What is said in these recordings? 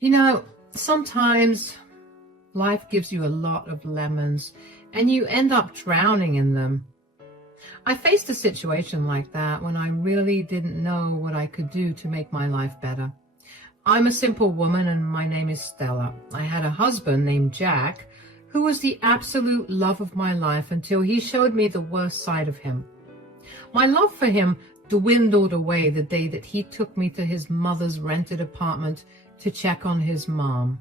You know, sometimes life gives you a lot of lemons and you end up drowning in them. I faced a situation like that when I really didn't know what I could do to make my life better. I'm a simple woman and my name is Stella. I had a husband named Jack who was the absolute love of my life until he showed me the worst side of him. My love for him dwindled away the day that he took me to his mother's rented apartment to check on his mom.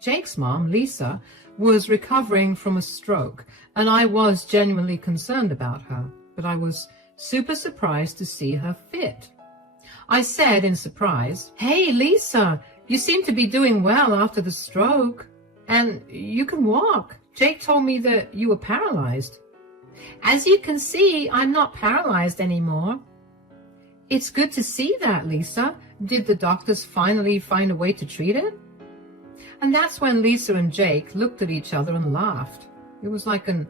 Jake's mom, Lisa, was recovering from a stroke, and I was genuinely concerned about her, but I was super surprised to see her fit. I said in surprise, "Hey, Lisa, you seem to be doing well after the stroke, and you can walk. Jake told me that you were paralyzed." "As you can see, I'm not paralyzed anymore." "It's good to see that, Lisa. Did the doctors finally find a way to treat it?" And that's when Lisa and Jake looked at each other and laughed. It was like an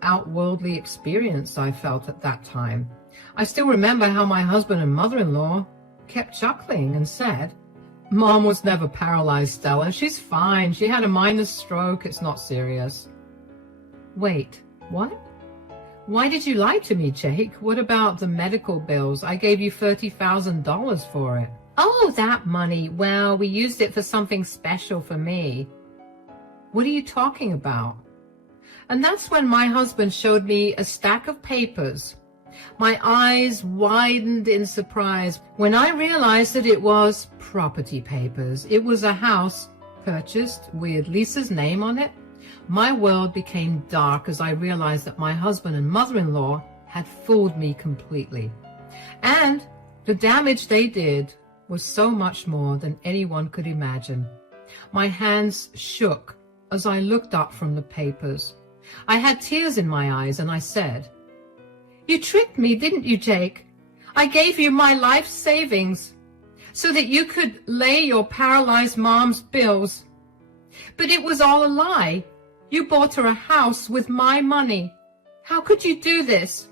outworldly experience I felt at that time. I still remember how my husband and mother-in-law kept chuckling and said, "Mom was never paralyzed, Stella. She's fine. She had a minor stroke. It's not serious." Wait, what? Why did you lie to me, Jake? What about the medical bills? I gave you $30,000 for it. "Oh, that money. Well, we used it for something special for me." "What are you talking about?" And that's when my husband showed me a stack of papers. My eyes widened in surprise when I realized that it was property papers. It was a house purchased with Lisa's name on it. My world became dark as I realized that my husband and mother-in-law had fooled me completely. And the damage they did was so much more than anyone could imagine. My hands shook as I looked up from the papers. I had tears in my eyes and I said, "You tricked me, didn't you, Jake? I gave you my life savings so that you could lay your paralyzed mom's bills. But it was all a lie. You bought her a house with my money. How could you do this?"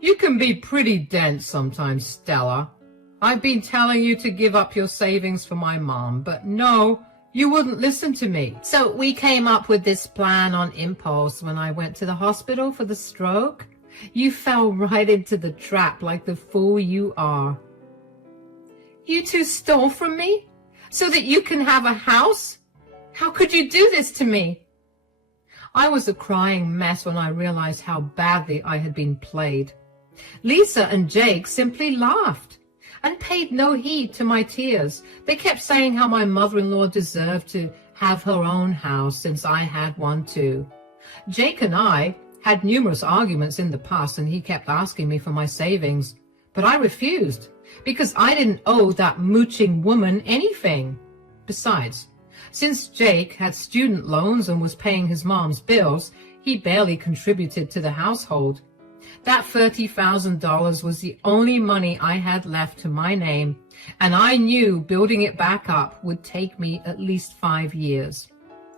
"You can be pretty dense sometimes, Stella. I've been telling you to give up your savings for my mom, but no, you wouldn't listen to me. So we came up with this plan on impulse when I went to the hospital for the stroke. You fell right into the trap like the fool you are." "You two stole from me so that you can have a house? How could you do this to me?" I was a crying mess when I realized how badly I had been played. Lisa and Jake simply laughed and paid no heed to my tears. They kept saying how my mother-in-law deserved to have her own house since I had one too. Jake and I had numerous arguments in the past and he kept asking me for my savings, but I refused because I didn't owe that mooching woman anything. Besides, since Jake had student loans and was paying his mom's bills, he barely contributed to the household. That $30,000 was the only money I had left to my name, and I knew building it back up would take me at least 5 years.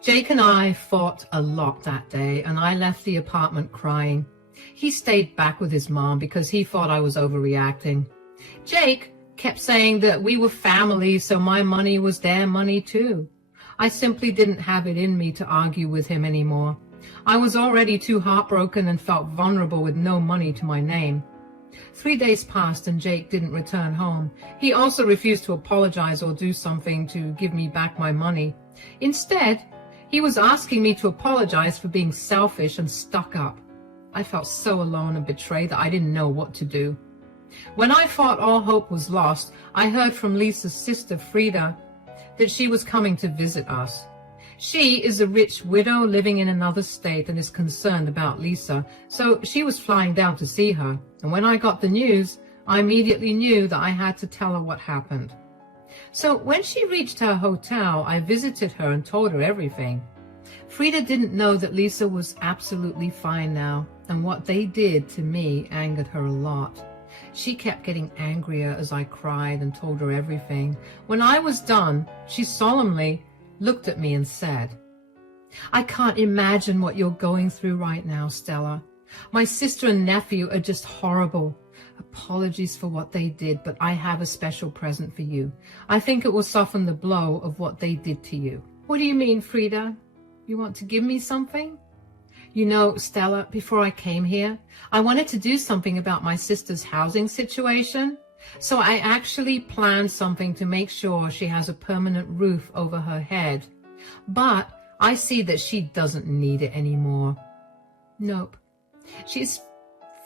Jake and I fought a lot that day, and I left the apartment crying. He stayed back with his mom because he thought I was overreacting. Jake kept saying that we were family, so my money was their money too. I simply didn't have it in me to argue with him anymore. I was already too heartbroken and felt vulnerable with no money to my name. 3 days passed and Jake didn't return home. He also refused to apologize or do something to give me back my money. Instead, he was asking me to apologize for being selfish and stuck up. I felt so alone and betrayed that I didn't know what to do. When I thought all hope was lost, I heard from Lisa's sister, Frida, that she was coming to visit us. She is a rich widow living in another state and is concerned about Lisa, so she was flying down to see her. And when I got the news, I immediately knew that I had to tell her what happened. So when she reached her hotel, I visited her and told her everything. Frida didn't know that Lisa was absolutely fine now, and what they did to me angered her a lot. She kept getting angrier as I cried and told her everything. When I was done, she solemnly looked at me and said, "I can't imagine what you're going through right now, Stella. My sister and nephew are just horrible. Apologies for what they did, but I have a special present for you. I think it will soften the blow of what they did to you. What do you mean, Frida? You want to give me something? You know, Stella, before I came here, I wanted to do something about my sister's housing situation. So I actually planned something to make sure she has a permanent roof over her head. But I see that she doesn't need it anymore. Nope. She's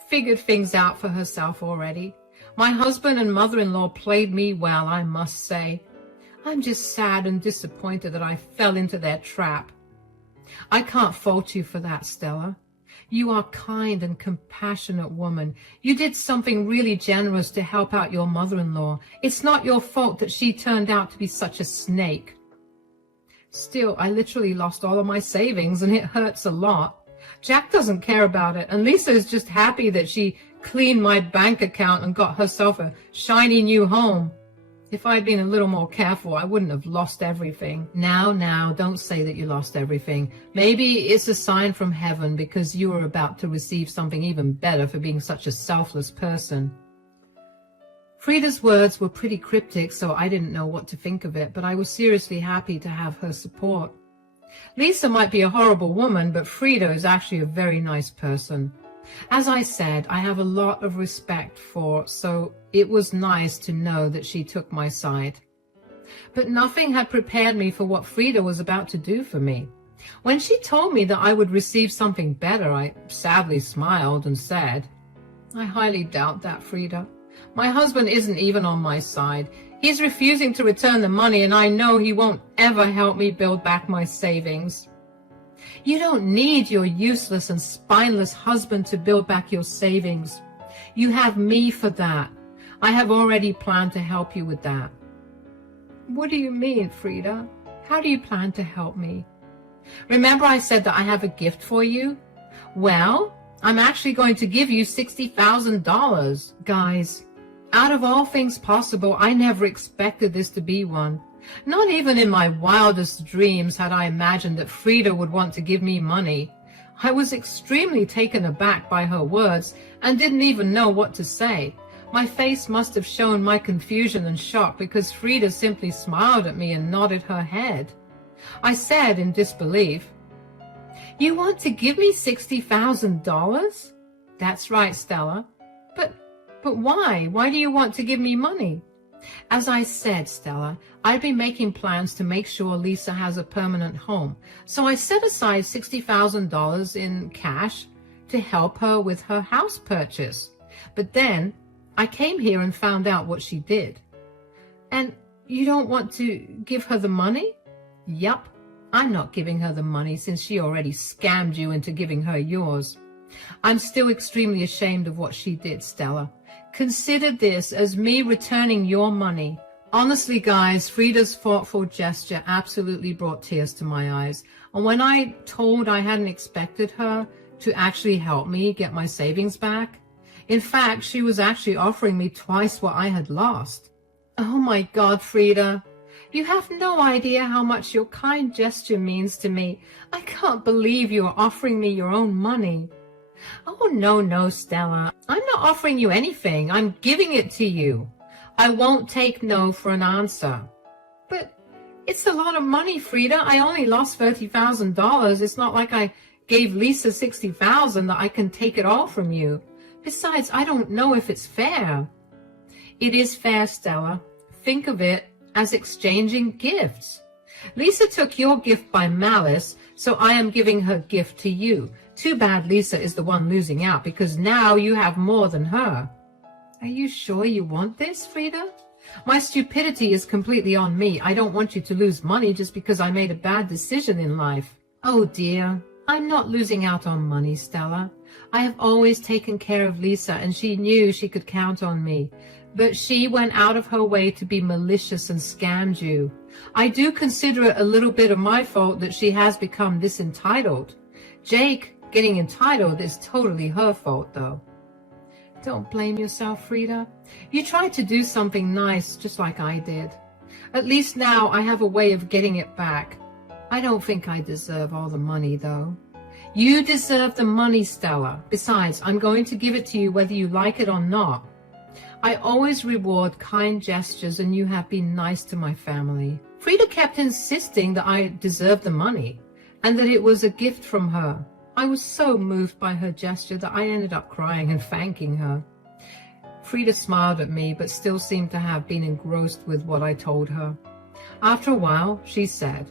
figured things out for herself already. My husband and mother-in-law played me well, I must say. I'm just sad and disappointed that I fell into their trap. I can't fault you for that, Stella. You are a kind and compassionate woman. You did something really generous to help out your mother-in-law. It's not your fault that she turned out to be such a snake. Still, I literally lost all of my savings, and it hurts a lot. Jack doesn't care about it, and Lisa is just happy that she cleaned my bank account and got herself a shiny new home. If I'd been a little more careful, I wouldn't have lost everything. Now, don't say that you lost everything. Maybe it's a sign from heaven because you are about to receive something even better for being such a selfless person. Frida's words were pretty cryptic, so I didn't know what to think of it, but I was seriously happy to have her support. Lisa might be a horrible woman, but Frida is actually a very nice person. As I said, I have a lot of respect for, so it was nice to know that she took my side. But nothing had prepared me for what Frida was about to do for me. When she told me that I would receive something better, I sadly smiled and said, I highly doubt that, Frida. My husband isn't even on my side. He's refusing to return the money, and I know he won't ever help me build back my savings. You don't need your useless and spineless husband to build back your savings. You have me for that. I have already planned to help you with that. What do you mean, Frida? How do you plan to help me? Remember I said that I have a gift for you? Well, I'm actually going to give you $60,000. Guys, out of all things possible, I never expected this to be one. Not even in my wildest dreams had I imagined that Frida would want to give me money. I was extremely taken aback by her words and didn't even know what to say. My face must have shown my confusion and shock because Frida simply smiled at me and nodded her head. I said in disbelief, You want to give me $60,000? That's right, Stella. But why? Why do you want to give me money? As I said, Stella, I've been making plans to make sure Lisa has a permanent home. So I set aside $60,000 in cash to help her with her house purchase. But then I came here and found out what she did. And you don't want to give her the money? Yup, I'm not giving her the money since she already scammed you into giving her yours. I'm still extremely ashamed of what she did, Stella. Consider this as me returning your money. Honestly, guys, Frida's thoughtful gesture absolutely brought tears to my eyes. And when I told I hadn't expected her to actually help me get my savings back, in fact, she was actually offering me twice what I had lost. Oh my God, Frida, you have no idea how much your kind gesture means to me. I can't believe you are offering me your own money. Oh, no, Stella. I'm not offering you anything. I'm giving it to you. I won't take no for an answer. But it's a lot of money, Frida. I only lost $30,000. It's not like I gave Lisa $60,000 that I can take it all from you. Besides, I don't know if it's fair. It is fair, Stella. Think of it as exchanging gifts. Lisa took your gift by malice, so I am giving her gift to you. Too bad Lisa is the one losing out because now you have more than her. Are you sure you want this, Frida? My stupidity is completely on me. I don't want you to lose money just because I made a bad decision in life. Oh dear, I'm not losing out on money, Stella. I have always taken care of Lisa and she knew she could count on me. But she went out of her way to be malicious and scammed you. I do consider it a little bit of my fault that she has become this entitled. Jake getting entitled is totally her fault, though. Don't blame yourself, Frida. You tried to do something nice just like I did. At least now I have a way of getting it back. I don't think I deserve all the money, though. You deserve the money, Stella. Besides, I'm going to give it to you whether you like it or not. I always reward kind gestures and you have been nice to my family. Frida kept insisting that I deserved the money and that it was a gift from her. I was so moved by her gesture that I ended up crying and thanking her. Frida smiled at me, but still seemed to have been engrossed with what I told her. After a while, she said,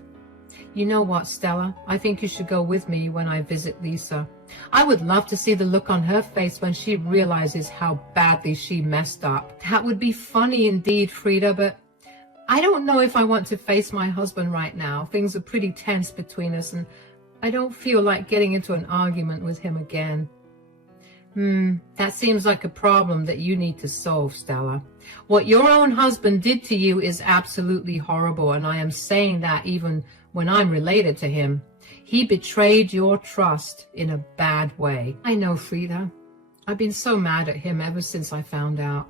"You know what, Stella? I think you should go with me when I visit Lisa. I would love to see the look on her face when she realizes how badly she messed up." That would be funny indeed, Frida, but I don't know if I want to face my husband right now. Things are pretty tense between us, and I don't feel like getting into an argument with him again. That seems like a problem that you need to solve, Stella. What your own husband did to you is absolutely horrible, and I am saying that even when I'm related to him. He betrayed your trust in a bad way. I know, Frida. I've been so mad at him ever since I found out.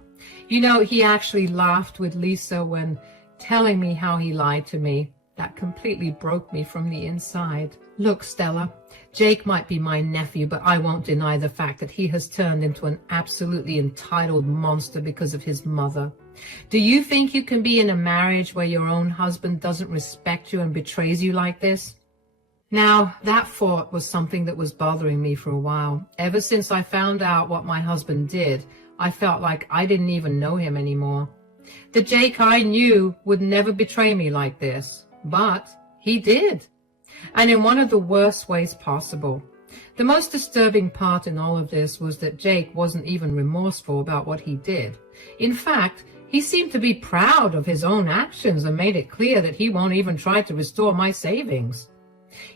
You know, he actually laughed with Lisa when telling me how he lied to me. That completely broke me from the inside. Look, Stella, Jake might be my nephew, but I won't deny the fact that he has turned into an absolutely entitled monster because of his mother. Do you think you can be in a marriage where your own husband doesn't respect you and betrays you like this? Now, that thought was something that was bothering me for a while. Ever since I found out what my husband did, I felt like I didn't even know him anymore. The Jake I knew would never betray me like this, but he did. And in one of the worst ways possible. The most disturbing part in all of this was that Jake wasn't even remorseful about what he did. In fact, he seemed to be proud of his own actions and made it clear that he won't even try to restore my savings.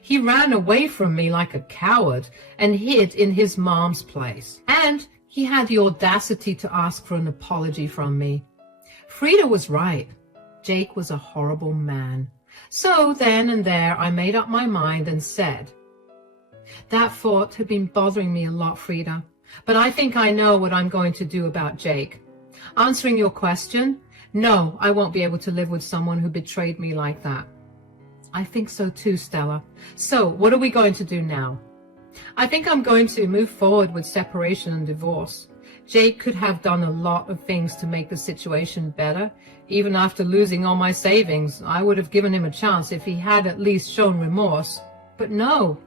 He ran away from me like a coward and hid in his mom's place. And he had the audacity to ask for an apology from me. Frida was right. Jake was a horrible man. So then and there I made up my mind and said, "That thought had been bothering me a lot, Frida, but I think I know what I'm going to do about Jake. Answering your question, no, I won't be able to live with someone who betrayed me like that." I think so too, Stella. So what are we going to do now? I think I'm going to move forward with separation and divorce. Jake could have done a lot of things to make the situation better. Even after losing all my savings, I would have given him a chance if he had at least shown remorse. But no,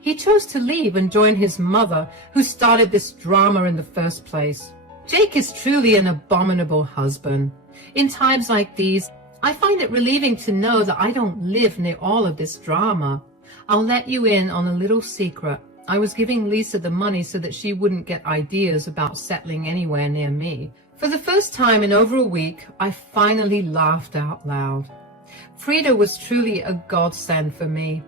he chose to leave and join his mother, who started this drama in the first place. Jake is truly an abominable husband. In times like these, I find it relieving to know that I don't live near all of this drama. I'll let you in on a little secret. I was giving Lisa the money so that she wouldn't get ideas about settling anywhere near me. For the first time in over a week, I finally laughed out loud. Frida was truly a godsend for me.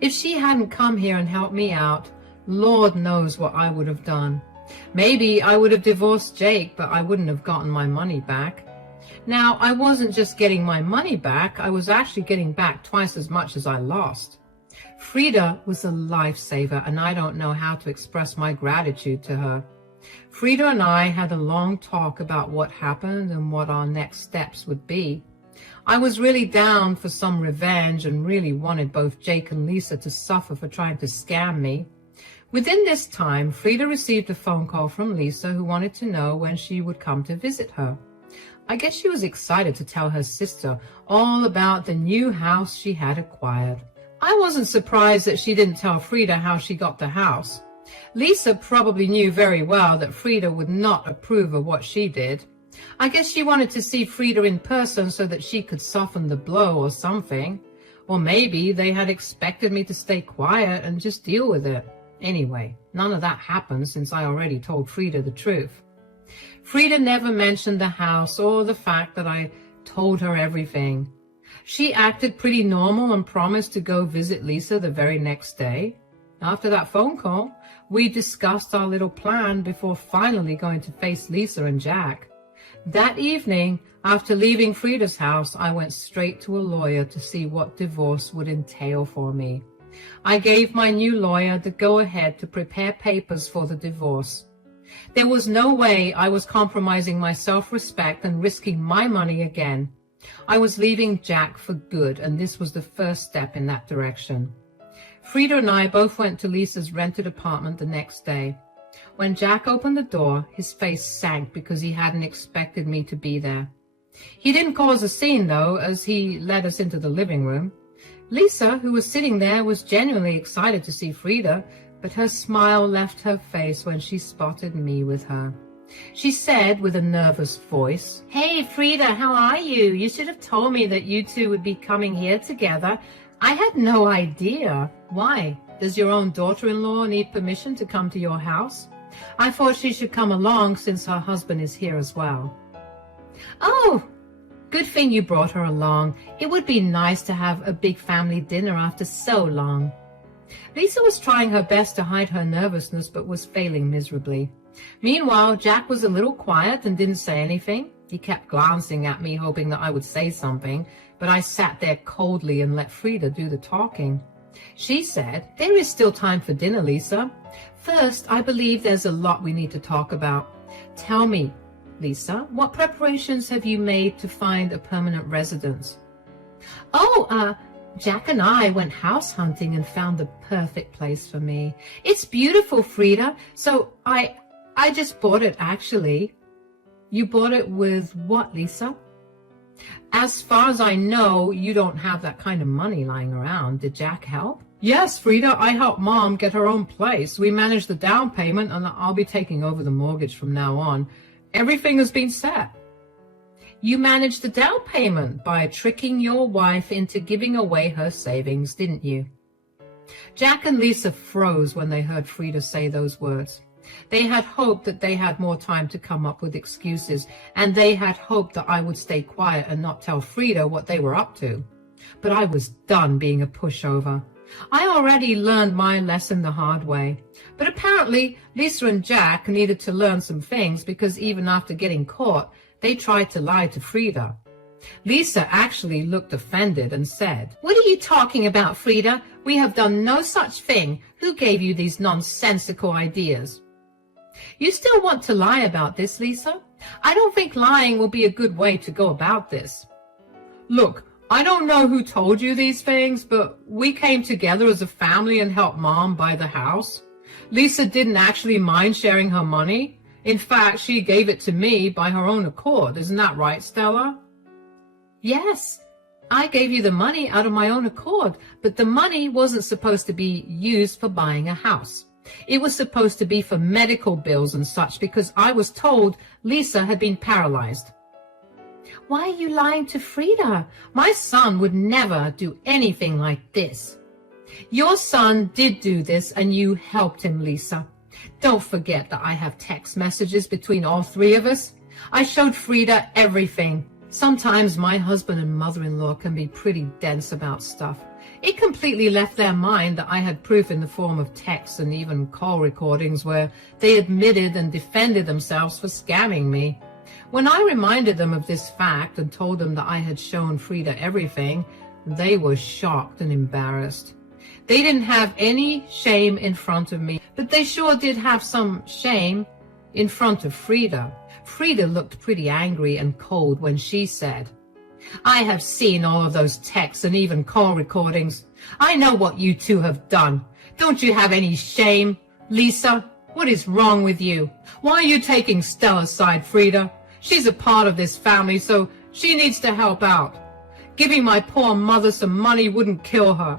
If she hadn't come here and helped me out, Lord knows what I would have done. Maybe I would have divorced Jake, but I wouldn't have gotten my money back. Now, I wasn't just getting my money back, I was actually getting back twice as much as I lost. Frida was a lifesaver, and I don't know how to express my gratitude to her. Frida and I had a long talk about what happened and what our next steps would be. I was really down for some revenge and really wanted both Jake and Lisa to suffer for trying to scam me. Within this time, Frida received a phone call from Lisa, who wanted to know when she would come to visit her. I guess she was excited to tell her sister all about the new house she had acquired. I wasn't surprised that she didn't tell Frida how she got the house. Lisa probably knew very well that Frida would not approve of what she did. I guess she wanted to see Frida in person so that she could soften the blow or something. Or maybe they had expected me to stay quiet and just deal with it. Anyway, none of that happened since I already told Frida the truth. Frida never mentioned the house or the fact that I told her everything. She acted pretty normal and promised to go visit Lisa the very next day. After that phone call, we discussed our little plan before finally going to face Lisa and Jack. That evening, after leaving Frida's house, I went straight to a lawyer to see what divorce would entail for me. I gave my new lawyer the go-ahead to prepare papers for the divorce. There was no way I was compromising my self-respect and risking my money again. I was leaving Jack for good, and this was the first step in that direction. Frida and I both went to Lisa's rented apartment the next day. When Jack opened the door, his face sank because he hadn't expected me to be there. He didn't cause a scene, though, as he led us into the living room. Lisa, who was sitting there, was genuinely excited to see Frida, but her smile left her face when she spotted me with her. She said with a nervous voice, "Hey, Frida, how are you? You should have told me that you two would be coming here together. I had no idea. Why? Does your own daughter-in-law need permission to come to your house? I thought she should come along since her husband is here as well." "Oh, good thing you brought her along. It would be nice to have a big family dinner after so long." Lisa was trying her best to hide her nervousness, but was failing miserably. Meanwhile, Jack was a little quiet and didn't say anything. He kept glancing at me, hoping that I would say something, but I sat there coldly and let Frida do the talking. She said, "There is still time for dinner, Lisa. First, I believe there's a lot we need to talk about. Tell me, Lisa, what preparations have you made to find a permanent residence?" "Oh, Jack and I went house hunting and found the perfect place for me. It's beautiful, Frida. So I just bought it, actually." "You bought it with what, Lisa?" "As far as I know, you don't have that kind of money lying around. Did Jack help?" "Yes, Frida, I helped Mom get her own place. We managed the down payment, and I'll be taking over the mortgage from now on. Everything has been set." "You managed the down payment by tricking your wife into giving away her savings, didn't you?" Jack and Lisa froze when they heard Frida say those words. They had hoped that they had more time to come up with excuses, and they had hoped that I would stay quiet and not tell Frida what they were up to. But I was done being a pushover. I already learned my lesson the hard way. But apparently, Lisa and Jack needed to learn some things, because even after getting caught, they tried to lie to Frida. Lisa actually looked offended and said, "What are you talking about, Frida? We have done no such thing. Who gave you these nonsensical ideas?" "You still want to lie about this, Lisa? I don't think lying will be a good way to go about this." "Look, I don't know who told you these things, but we came together as a family and helped Mom buy the house. Lisa didn't actually mind sharing her money. In fact, she gave it to me by her own accord. Isn't that right, Stella?" "Yes, I gave you the money out of my own accord, but the money wasn't supposed to be used for buying a house. It was supposed to be for medical bills and such, because I was told Lisa had been paralyzed." "Why are you lying to Frida? My son would never do anything like this." "Your son did do this, and you helped him, Lisa. Don't forget that I have text messages between all three of us. I showed Frida everything. Sometimes my husband and mother-in-law can be pretty dense about stuff. It completely left their mind that I had proof in the form of texts and even call recordings where they admitted and defended themselves for scamming me. When I reminded them of this fact and told them that I had shown Frida everything, they were shocked and embarrassed. They didn't have any shame in front of me, but they sure did have some shame in front of Frida. Frida looked pretty angry and cold when she said, "I have seen all of those texts and even call recordings. I know what you two have done. Don't you have any shame? Lisa, what is wrong with you? Why are you taking Stella's side, Frida? She's a part of this family, so she needs to help out. Giving my poor mother some money wouldn't kill her."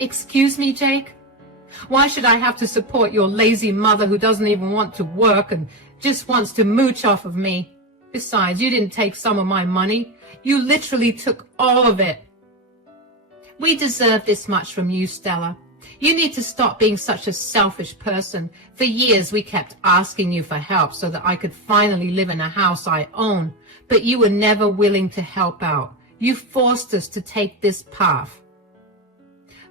"Excuse me, Jake? Why should I have to support your lazy mother who doesn't even want to work and just wants to mooch off of me? Besides, you didn't take some of my money. You literally took all of it." "We deserve this much from you, Stella. You need to stop being such a selfish person. For years we kept asking you for help so that I could finally live in a house I own, but you were never willing to help out. You forced us to take this path."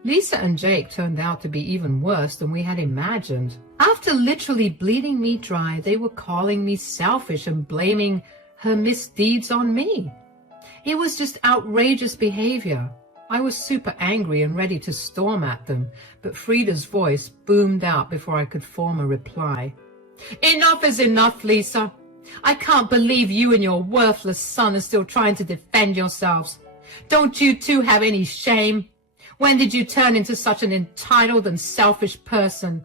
Lisa and Jake turned out to be even worse than we had imagined. After literally bleeding me dry, they were calling me selfish and blaming her misdeeds on me. It was just outrageous behavior. I was super angry and ready to storm at them, but Frida's voice boomed out before I could form a reply. "Enough is enough, Lisa. I can't believe you and your worthless son are still trying to defend yourselves. Don't you two have any shame? When did you turn into such an entitled and selfish person?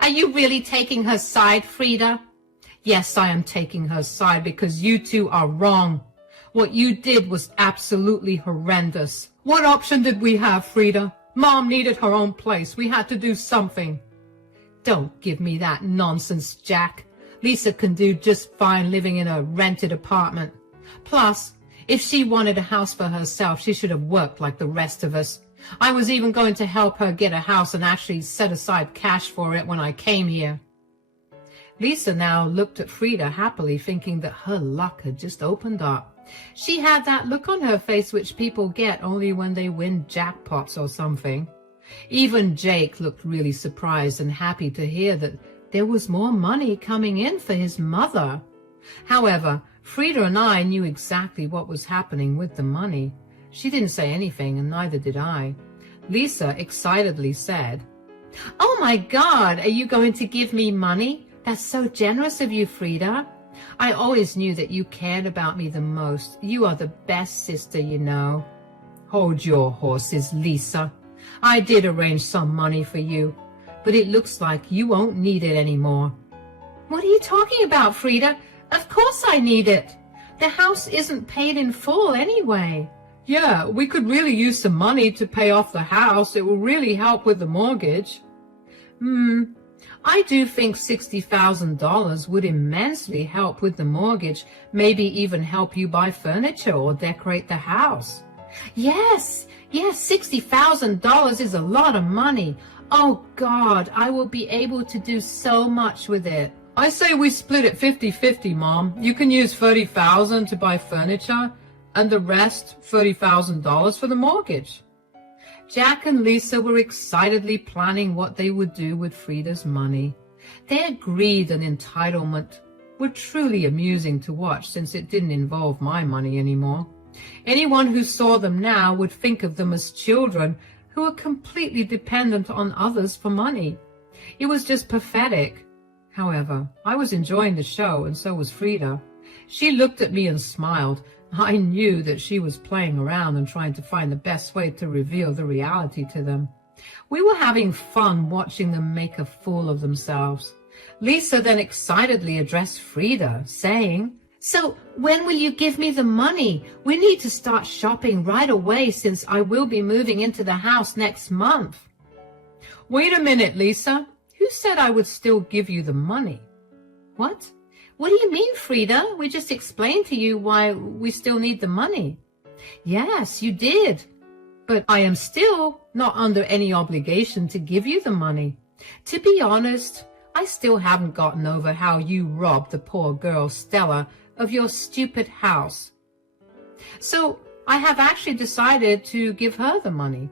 Are you really taking her side, Frida? Yes, I am taking her side because you two are wrong. What you did was absolutely horrendous. What option did we have, Frida? Mom needed her own place. We had to do something. Don't give me that nonsense, Jack. Lisa can do just fine living in a rented apartment. Plus, if she wanted a house for herself, she should have worked like the rest of us. I was even going to help her get a house and actually set aside cash for it when I came here. Lisa now looked at Frida happily, thinking that her luck had just opened up. She had that look on her face which people get only when they win jackpots or something. Even Jake looked really surprised and happy to hear that there was more money coming in for his mother. However, Frida and I knew exactly what was happening with the money. She didn't say anything, and neither did I. Lisa excitedly said, "Oh my God, are you going to give me money? That's so generous of you, Frida. I always knew that you cared about me the most. You are the best sister, you know." "Hold your horses, Lisa. I did arrange some money for you, but it looks like you won't need it anymore." "What are you talking about, Frida? Of course I need it. The house isn't paid in full anyway." "Yeah, we could really use some money to pay off the house. It will really help with the mortgage." I do think $60,000 would immensely help with the mortgage, maybe even help you buy furniture or decorate the house." Yes, $60,000 is a lot of money. Oh God, I will be able to do so much with it. "I say we split it 50-50, Mom. You can use $30,000 to buy furniture and the rest, $30,000 for the mortgage." Jack and Lisa were excitedly planning what they would do with Frida's money. Their greed and entitlement were truly amusing to watch, since it didn't involve my money anymore. Anyone who saw them now would think of them as children who were completely dependent on others for money. It was just pathetic. However, I was enjoying the show, and so was Frida. She looked at me and smiled. I knew that she was playing around and trying to find the best way to reveal the reality to them. We were having fun watching them make a fool of themselves. Lisa then excitedly addressed Frida, saying, "So when will you give me the money? We need to start shopping right away since I will be moving into the house next month." "Wait a minute, Lisa. Who said I would still give you the money?" "What? What do you mean, Frida? We just explained to you why we still need the money." "Yes, you did. But I am still not under any obligation to give you the money. To be honest, I still haven't gotten over how you robbed the poor girl, Stella, of your stupid house. So I have actually decided to give her the money."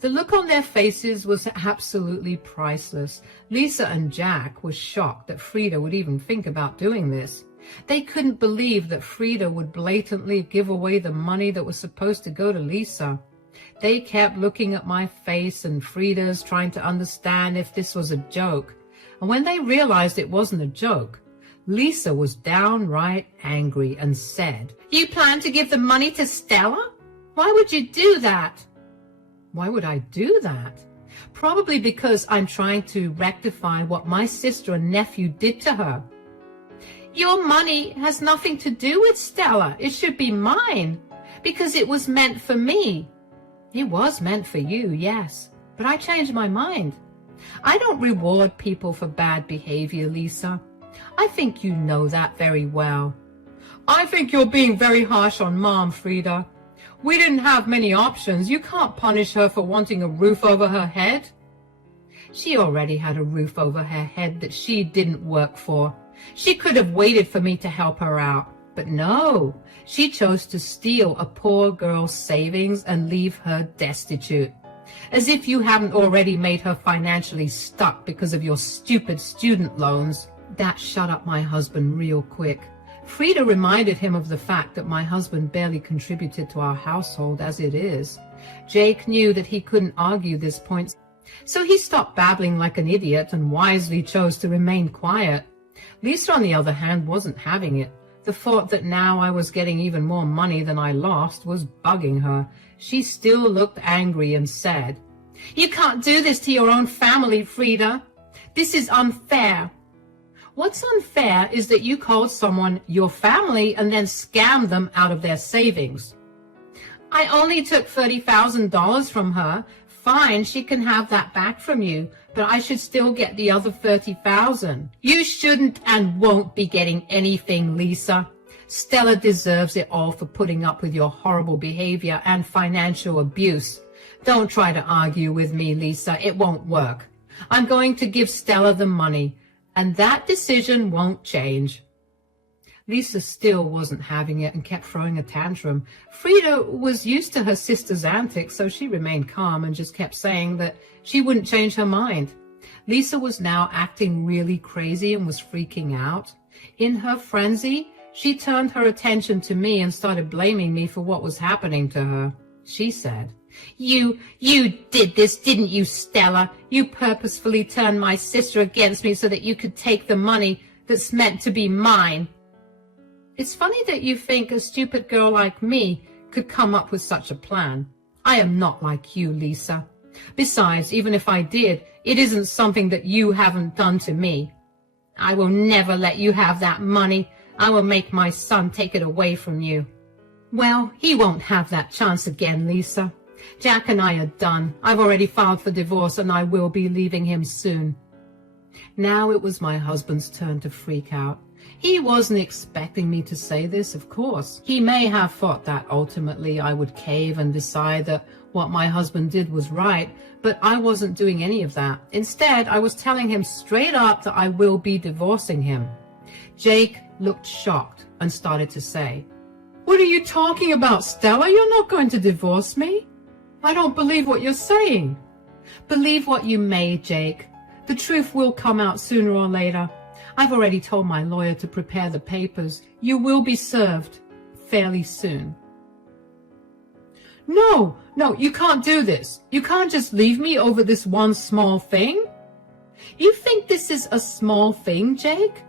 The look on their faces was absolutely priceless. Lisa and Jack were shocked that Frida would even think about doing this. They couldn't believe that Frida would blatantly give away the money that was supposed to go to Lisa. They kept looking at my face and Frida's, trying to understand if this was a joke. And when they realized it wasn't a joke, Lisa was downright angry and said, "You plan to give the money to Stella? Why would you do that?" "Why would I do that?" "Probably because I'm trying to rectify what my sister and nephew did to her." "Your money has nothing to do with Stella. It should be mine, because it was meant for me." "It was meant for you, yes, but I changed my mind. I don't reward people for bad behavior, Lisa. I think you know that very well." "I think you're being very harsh on Mom, Frida. We didn't have many options. You can't punish her for wanting a roof over her head." She already had a roof over her head that she didn't work for. She could have waited for me to help her out. But no, she chose to steal a poor girl's savings and leave her destitute. As if you haven't already made her financially stuck because of your stupid student loans. That shut up my husband real quick. Frida reminded him of the fact that my husband barely contributed to our household as it is. Jake knew that he couldn't argue this point, so he stopped babbling like an idiot and wisely chose to remain quiet. Lisa, on the other hand, wasn't having it. The thought that now I was getting even more money than I lost was bugging her. She still looked angry and said, "You can't do this to your own family, Frida. This is unfair. What's unfair is that you called someone your family and then scammed them out of their savings. I only took $30,000 from her. Fine, she can have that back from you, but I should still get the other $30,000. You shouldn't and won't be getting anything, Lisa. Stella deserves it all for putting up with your horrible behavior and financial abuse. Don't try to argue with me, Lisa. It won't work. I'm going to give Stella the money, and that decision won't change. Lisa still wasn't having it and kept throwing a tantrum. Frida was used to her sister's antics, so she remained calm and just kept saying that she wouldn't change her mind. Lisa was now acting really crazy and was freaking out. In her frenzy, she turned her attention to me and started blaming me for what was happening to her. She said, You did this, didn't you, Stella? You purposefully turned my sister against me so that you could take the money that's meant to be mine. It's funny that you think a stupid girl like me could come up with such a plan. I am not like you, Lisa. Besides, even if I did, it isn't something that you haven't done to me. I will never let you have that money. I will make my son take it away from you. Well, he won't have that chance again, Lisa. Jack and I are done. I've already filed for divorce and I will be leaving him soon. Now it was my husband's turn to freak out. He wasn't expecting me to say this, of course. He may have thought that ultimately I would cave and decide that what my husband did was right, but I wasn't doing any of that. Instead, I was telling him straight up that I will be divorcing him. Jake looked shocked and started to say, What are you talking about, Stella? You're not going to divorce me. I don't believe what you're saying. Believe what you may, Jake. The truth will come out sooner or later. I've already told my lawyer to prepare the papers. You will be served fairly soon. No, you can't do this. You can't just leave me over this one small thing. You think this is a small thing, Jake?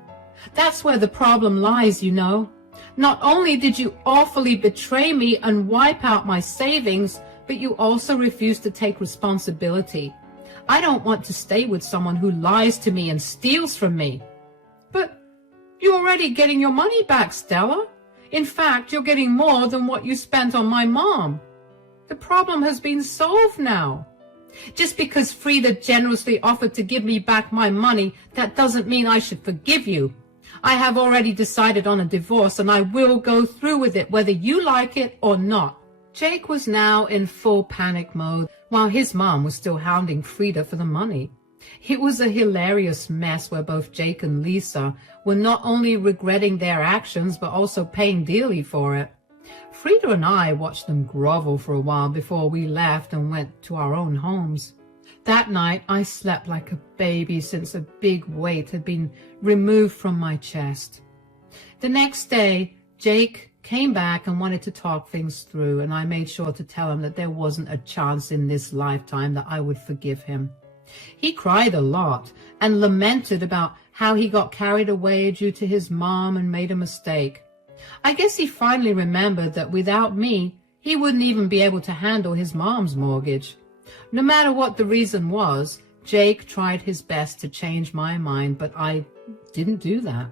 That's where the problem lies, you know. Not only did you awfully betray me and wipe out my savings, but you also refuse to take responsibility. I don't want to stay with someone who lies to me and steals from me. But you're already getting your money back, Stella. In fact, you're getting more than what you spent on my mom. The problem has been solved now. Just because Frida generously offered to give me back my money, that doesn't mean I should forgive you. I have already decided on a divorce and I will go through with it whether you like it or not. Jake was now in full panic mode while his mom was still hounding Frida for the money. It was a hilarious mess where both Jake and Lisa were not only regretting their actions but also paying dearly for it. Frida and I watched them grovel for a while before we left and went to our own homes. That night I slept like a baby since a big weight had been removed from my chest. The next day, Jake came back and wanted to talk things through, and I made sure to tell him that there wasn't a chance in this lifetime that I would forgive him. He cried a lot and lamented about how he got carried away due to his mom and made a mistake. I guess he finally remembered that without me, he wouldn't even be able to handle his mom's mortgage. No matter what the reason was, Jake tried his best to change my mind, but I didn't do that.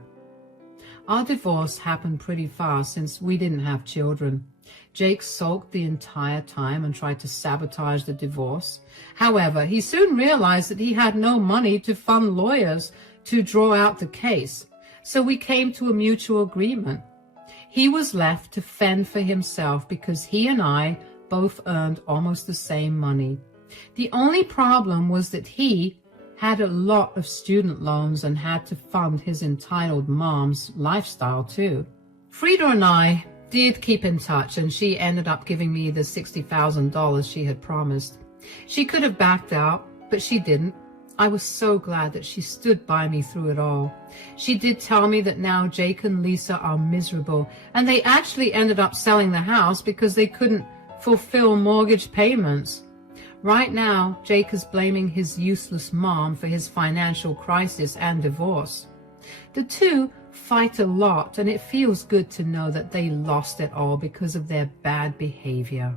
Our divorce happened pretty fast since we didn't have children. Jake sulked the entire time and tried to sabotage the divorce. However, he soon realized that he had no money to fund lawyers to draw out the case, so we came to a mutual agreement. He was left to fend for himself because he and I both earned almost the same money. The only problem was that he had a lot of student loans and had to fund his entitled mom's lifestyle too. Frida and I did keep in touch, and she ended up giving me the $60,000 she had promised. She could have backed out, but she didn't. I was so glad that she stood by me through it all. She did tell me that now Jake and Lisa are miserable, and they actually ended up selling the house because they couldn't fulfill mortgage payments. Right now, Jake is blaming his useless mom for his financial crisis and divorce. The two fight a lot, and it feels good to know that they lost it all because of their bad behavior.